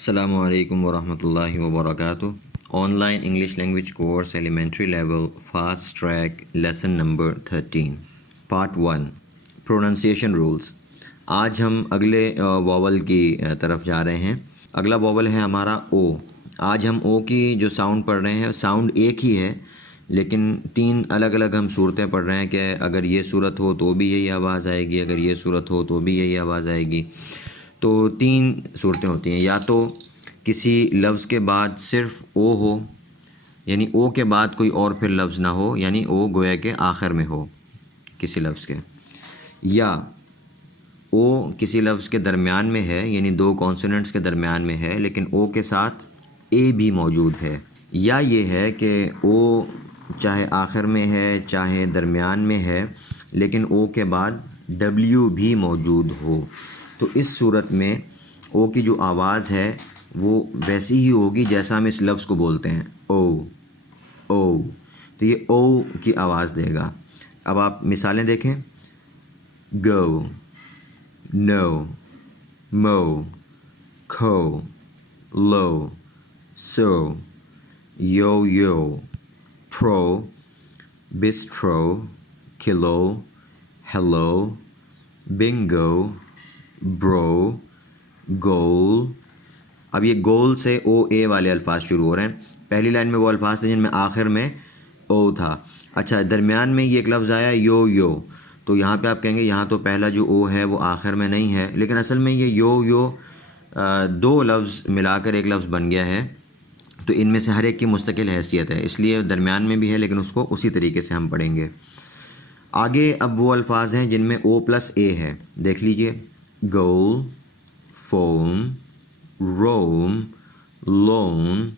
السلام علیکم ورحمۃ اللہ وبرکاتہ. Online English language course elementary level fast track lesson number 13 part 1 pronunciation rules. آج ہم اگلے واول کی طرف جا رہے ہیں. اگلا واول ہے ہمارا او. آج ہم او کی جو ساؤنڈ پڑھ رہے ہیں ساؤنڈ ایک ہی ہے لیکن 3 الگ الگ ہم صورتیں پڑھ رہے ہیں کہ اگر یہ صورت ہو تو بھی یہی آواز آئے گی, اگر یہ صورت ہو تو بھی یہی آواز آئے گی. تو 3 صورتیں ہوتی ہیں, یا تو کسی لفظ کے بعد صرف او ہو, یعنی او کے بعد کوئی اور پھر لفظ نہ ہو, یعنی او گویا کہ آخر میں ہو کسی لفظ کے, یا او کسی لفظ کے درمیان میں ہے یعنی 2 کانسوننٹس کے درمیان میں ہے لیکن او کے ساتھ اے بھی موجود ہے, یا یہ ہے کہ او چاہے آخر میں ہے چاہے درمیان میں ہے لیکن او کے بعد ڈبلیو بھی موجود ہو. تو اس صورت میں او کی جو آواز ہے وہ ویسی ہی ہوگی جیسا ہم اس لفظ کو بولتے ہیں, او او. تو یہ او کی آواز دے گا. اب آپ مثالیں دیکھیں. گو, نو, مو, کھو, lo, so, yo yo, pro, bistro, kilo, hello, bingo, bro, goal. اب یہ گول سے او اے والے الفاظ شروع ہو رہے ہیں. پہلی لائن میں وہ الفاظ تھے جن میں آخر میں او تھا. اچھا, درمیان میں یہ ایک لفظ آیا یو یو, تو یہاں پہ آپ کہیں گے یہاں تو پہلا جو او ہے وہ آخر میں نہیں ہے, لیکن اصل میں یہ یو یو 2 لفظ ملا کر ایک لفظ بن گیا ہے. تو ان میں سے ہر ایک کی مستقل حیثیت ہے, اس لیے درمیان میں بھی ہے لیکن اس کو اسی طریقے سے ہم پڑھیں گے. آگے اب وہ الفاظ ہیں جن میں او پلس اے ہے. دیکھ لیجئے. گول, فون, روم, لون,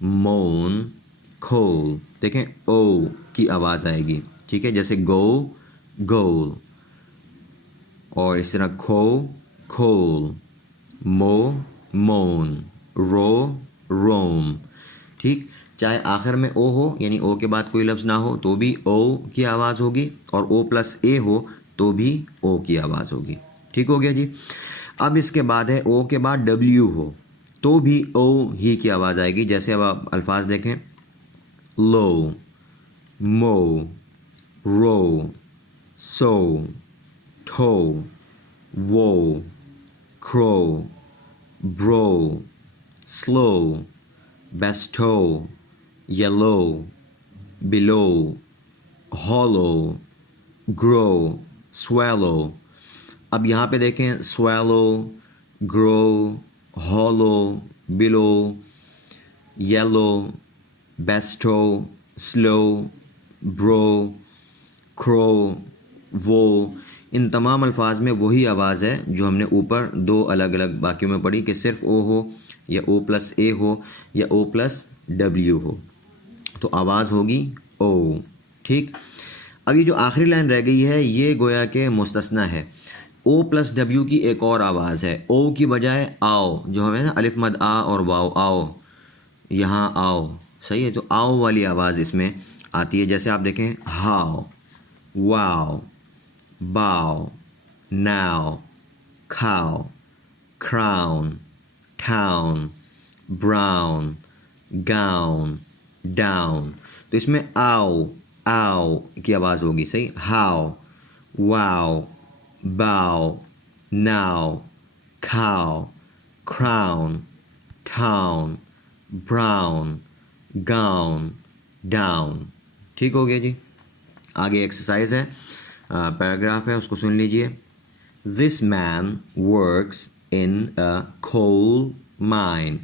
مون, کھول. دیکھیں او کی آواز آئے گی, ٹھیک ہے, جیسے گو گول, اور اس طرح کھو کھول, مو مون, رو روم. ٹھیک, چاہے آخر میں او ہو یعنی او کے بعد کوئی لفظ نہ ہو تو بھی او کی آواز ہوگی, اور او پلس اے ہو تو بھی او کی آواز ہوگی. ٹھیک ہو گیا جی. اب اس کے بعد ہے او کے بعد ڈبلیو ہو تو بھی او ہی کی آواز آئے گی. جیسے اب آپ الفاظ دیکھیں. لو, مو, رو, سو, ٹھو, وو, کرو, برو, سلو, بیسٹو, یلو, بلو, ہالو, گرو, سویلو. اب یہاں پہ دیکھیں. سویلو, گرو, ہالو, بلو, یلو, بیسٹو, سلو, برو, کرو, وو. ان تمام الفاظ میں وہی آواز ہے جو ہم نے اوپر 2 الگ الگ باقیوں میں پڑھی کہ صرف او ہو یا او پلس اے ہو یا او پلس ڈبلیو ہو تو آواز ہوگی او. ٹھیک. اب یہ جو آخری لائن رہ گئی ہے یہ گویا کہ مستثنیٰ ہے. او پلس ڈبلیو کی ایک اور آواز ہے. او کی بجائے آؤ, جو ہمیں نا الف مد آ اور واؤ, آؤ, یہاں آؤ, صحیح ہے, تو آؤ والی آواز اس میں آتی ہے. جیسے آپ دیکھیں. ہاؤ, واؤ, باؤ, ناؤ, کھاؤ, کراؤن, ٹھاؤن, براؤن, گاؤن, ڈاؤن. تو اس میں آؤ آؤ کی آواز ہوگی. صحیح. ہاؤ, واؤ, باؤ, ناؤ, کھاؤ, کراؤن, ٹھاؤن, براؤن, گاؤن, ڈاؤن. ٹھیک ہو گیا جی. آگے ایکسرسائز ہے, پیراگراف ہے, اس کو سن لیجئے. This man works in a coal mine.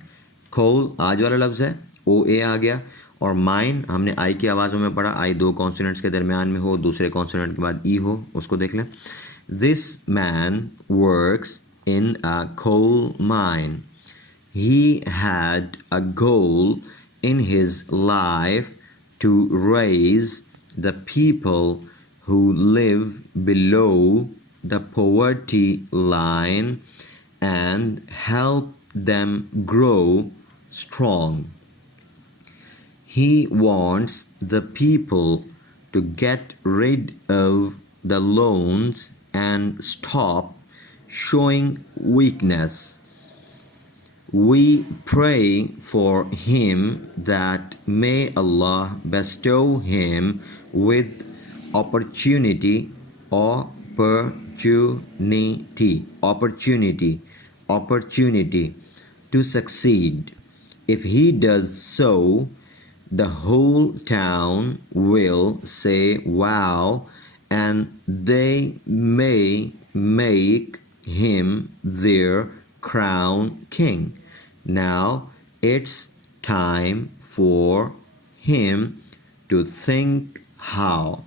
coal آج والا لفظ ہے, او اے آ گیا, اور مائن ہم نے آئی کی آوازوں میں پڑھا. آئی 2 کانسوننٹس کے درمیان میں ہو, دوسرے کانسوننٹ کے بعد ای ہو. اس کو دیکھ لیں. This man works in a coal mine. He had a goal in his life to raise the people who live below the poverty line and help them grow strong. He wants the people to get rid of the loans and stop showing weakness. We pray for him that may Allah bestow him with opportunity, opportunity to succeed. If he does so, the whole town will say wow, and they may make him their crown king. Now it's time for him to think how.